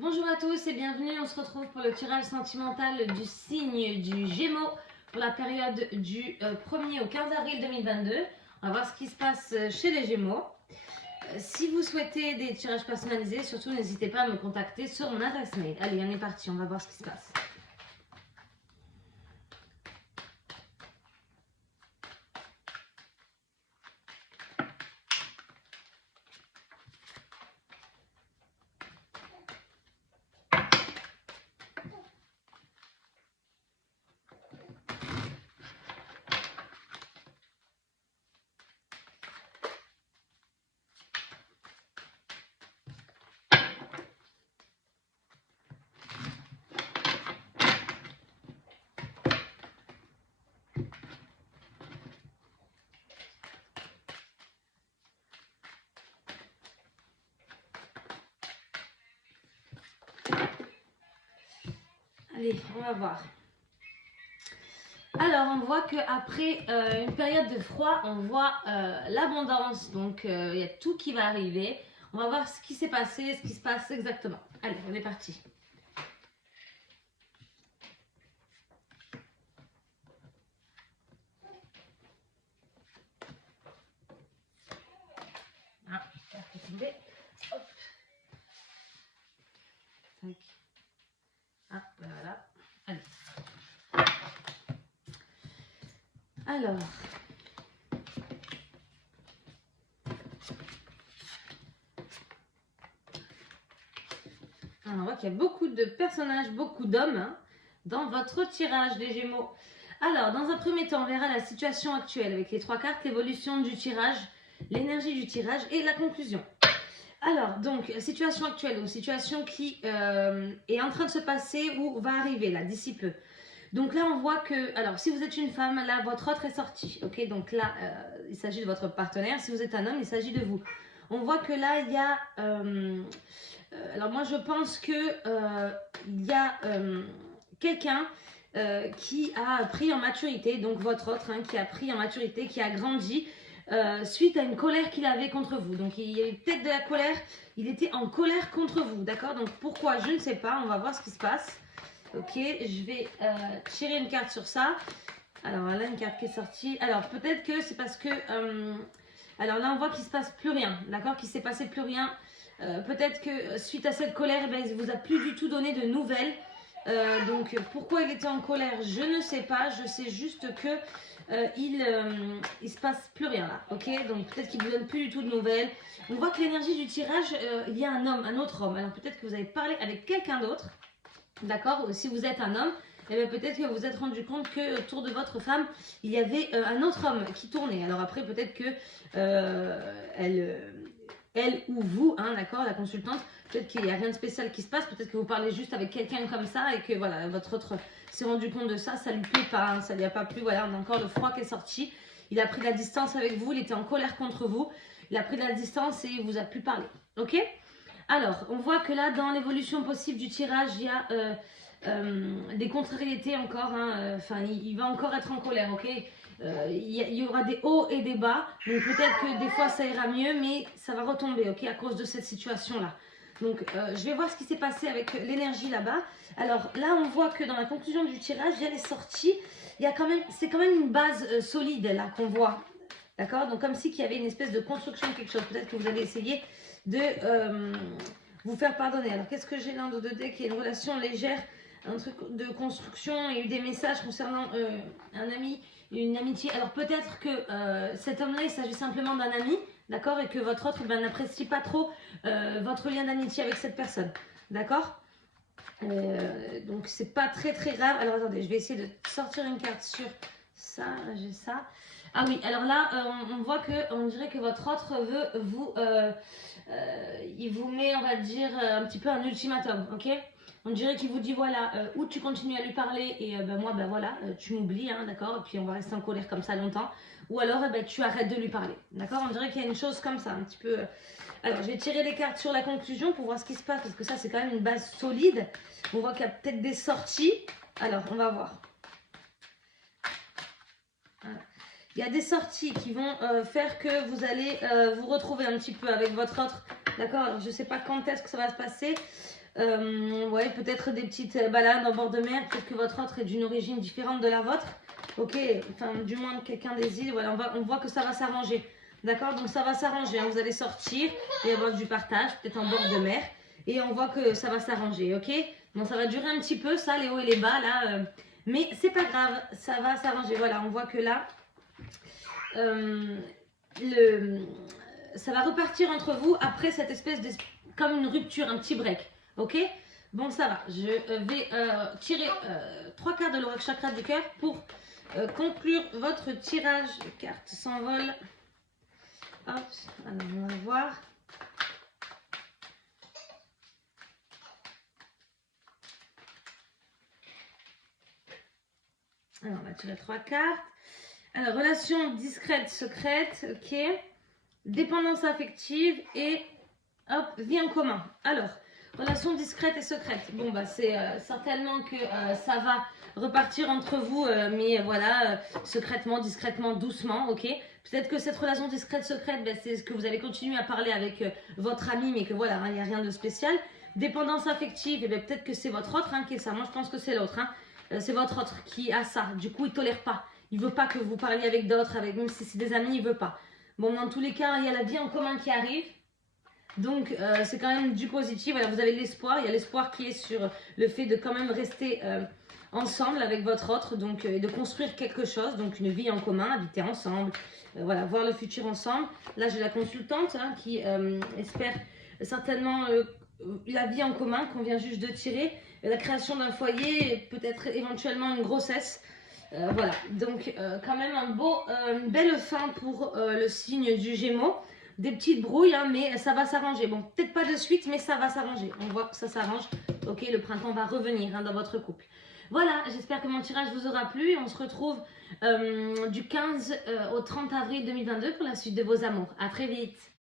Bonjour à tous et bienvenue, on se retrouve pour le tirage sentimental du signe du Gémeaux pour la période du 1er au 15 avril 2022. On va voir ce qui se passe chez les Gémeaux. Si vous souhaitez des tirages personnalisés, surtout n'hésitez pas à me contacter sur mon adresse mail. Allez, on est parti, on va voir ce qui se passe. Allez, on va voir. Alors, on voit qu'après une période de froid, on voit l'abondance. Donc, il y a tout qui va arriver. On va voir ce qui s'est passé, ce qui se passe exactement. Allez, on est parti. Ah, ça fait tomber. Hop. Tac. Ah, ben voilà. Allez. Alors. On voit qu'il y a beaucoup de personnages, beaucoup d'hommes hein, dans votre tirage des Gémeaux. Alors, dans un premier temps, on verra la situation actuelle avec les trois cartes, l'évolution du tirage, l'énergie du tirage et la conclusion. Alors, donc, situation actuelle, donc situation qui est en train de se passer ou va arriver là, d'ici peu. Donc là, on voit que, alors, si vous êtes une femme, là, votre autre est sorti, ok? Donc là, il s'agit de votre partenaire. Si vous êtes un homme, il s'agit de vous. On voit que là, il y a... alors moi, je pense que il y a quelqu'un qui a pris en maturité, donc votre autre, hein, qui a pris en maturité, qui a grandi suite à une colère qu'il avait contre vous. Donc il y avait peut-être de la colère, il était en colère contre vous, d'accord? Donc pourquoi? Je ne sais pas, on va voir ce qui se passe. Ok, je vais tirer une carte sur ça. Alors là, une carte qui est sortie. Alors peut-être que c'est parce que... alors là, on voit qu'il ne se passe plus rien, d'accord? Qu'il ne s'est passé plus rien. Peut-être que suite à cette colère, eh ben, il ne vous a plus du tout donné de nouvelles. Donc pourquoi il était en colère, je ne sais pas. Je sais juste que il se passe plus rien là, ok? Donc peut-être qu'il ne vous donne plus du tout de nouvelles. On voit que l'énergie du tirage, il y a un homme, un autre homme. Alors peut-être que vous avez parlé avec quelqu'un d'autre, d'accord? Si vous êtes un homme, eh bien peut-être que vous vous êtes rendu compte que autour de votre femme, il y avait un autre homme qui tournait. Alors après, peut-être que elle ou vous, hein, d'accord, la consultante, peut-être qu'il n'y a rien de spécial qui se passe, peut-être que vous parlez juste avec quelqu'un comme ça et que voilà, votre autre s'est rendu compte de ça, ça lui plaît pas, hein, ça lui a pas plu, voilà, on a encore le froid qui est sorti, il a pris de la distance avec vous, il était en colère contre vous, il a pris de la distance et il vous a plus parlé, ok? Alors, on voit que là, dans l'évolution possible du tirage, il y a des contrariétés encore, hein, enfin, il va encore être en colère, ok? Il y aura des hauts et des bas, donc peut-être que des fois ça ira mieux, mais ça va retomber, ok, à cause de cette situation-là. Donc, je vais voir ce qui s'est passé avec l'énergie là-bas. Alors là, on voit que dans la conclusion du tirage, il y a les sorties. Il y a quand même, c'est quand même une base solide là qu'on voit, d'accord? Donc comme si qu'il y avait une espèce de construction de quelque chose. Peut-être que vous allez essayer de vous faire pardonner. Alors qu'est-ce que j'ai là de 2D qui est une relation légère, un truc de construction. Il y a eu des messages concernant un ami, une amitié. Alors peut-être que cet homme-là, il s'agit simplement d'un ami, d'accord, et que votre autre ben, n'apprécie pas trop votre lien d'amitié avec cette personne, d'accord. Donc c'est pas très très grave. Alors attendez, je vais essayer de sortir une carte sur ça. J'ai ça. Ah oui, alors là, on voit que on dirait que votre autre veut vous, il vous met, on va dire, un petit peu un ultimatum, ok? On dirait qu'il vous dit voilà, ou tu continues à lui parler et ben moi, ben voilà, tu m'oublies, hein, d'accord? Et puis on va rester en colère comme ça longtemps. Ou alors, ben, tu arrêtes de lui parler, d'accord? On dirait qu'il y a une chose comme ça, un petit peu. Alors, je vais tirer les cartes sur la conclusion pour voir ce qui se passe parce que ça, c'est quand même une base solide. On voit qu'il y a peut-être des sorties. Alors, on va voir. Voilà. Il y a des sorties qui vont faire que vous allez vous retrouver un petit peu avec votre autre. D'accord? Alors, je ne sais pas quand est-ce que ça va se passer. Ouais, peut-être des petites balades en bord de mer. Peut-être que votre autre est d'une origine différente de la vôtre. Ok, enfin, du moins quelqu'un des îles. Voilà, on voit que ça va s'arranger. D'accord, donc ça va s'arranger. Hein. Vous allez sortir, il va y avoir du partage, peut-être en bord de mer. Et on voit que ça va s'arranger. Ok, bon, ça va durer un petit peu, ça, les hauts et les bas, là. Mais c'est pas grave, ça va s'arranger. Voilà, on voit que là, le, ça va repartir entre vous après cette espèce de, comme une rupture, un petit break. Ok? Bon, ça va. Je vais tirer 3 cartes de l'oracle chakra du cœur pour conclure votre tirage. Les cartes s'envolent. Hop, alors on va voir. Alors, on va tirer 3 cartes. Alors, relation discrète, secrète, ok. Dépendance affective et hop, vie en commun. Alors, relation discrète et secrète. Bon, bah, c'est certainement que ça va repartir entre vous, mais voilà, secrètement, discrètement, doucement, ok. Peut-être que cette relation discrète, secrète, bah, c'est ce que vous avez continué à parler avec votre ami, mais que voilà, il n'y a rien de spécial. Dépendance affective, et ben peut-être que c'est votre autre qui est ça. Moi, je pense que c'est l'autre. C'est votre autre qui a ça. Du coup, il ne tolère pas. Il ne veut pas que vous parliez avec d'autres, même si c'est des amis, il ne veut pas. Bon, dans tous les cas, il y a la vie en commun qui arrive. Donc, c'est quand même du positif. Voilà, vous avez l'espoir. Il y a l'espoir qui est sur le fait de quand même rester ensemble avec votre autre. Donc, et de construire quelque chose. Donc, une vie en commun, habiter ensemble. Voilà, voir le futur ensemble. Là, j'ai la consultante qui espère certainement la vie en commun qu'on vient juste de tirer. La création d'un foyer, peut-être éventuellement une grossesse. Voilà, donc quand même une belle fin pour le signe du Gémeaux. Des petites brouilles, mais ça va s'arranger. Bon, peut-être pas de suite, mais ça va s'arranger. On voit que ça s'arrange. Ok, le printemps va revenir dans votre couple. Voilà, j'espère que mon tirage vous aura plu. On se retrouve du 15 au 30 avril 2022 pour la suite de vos amours. À très vite.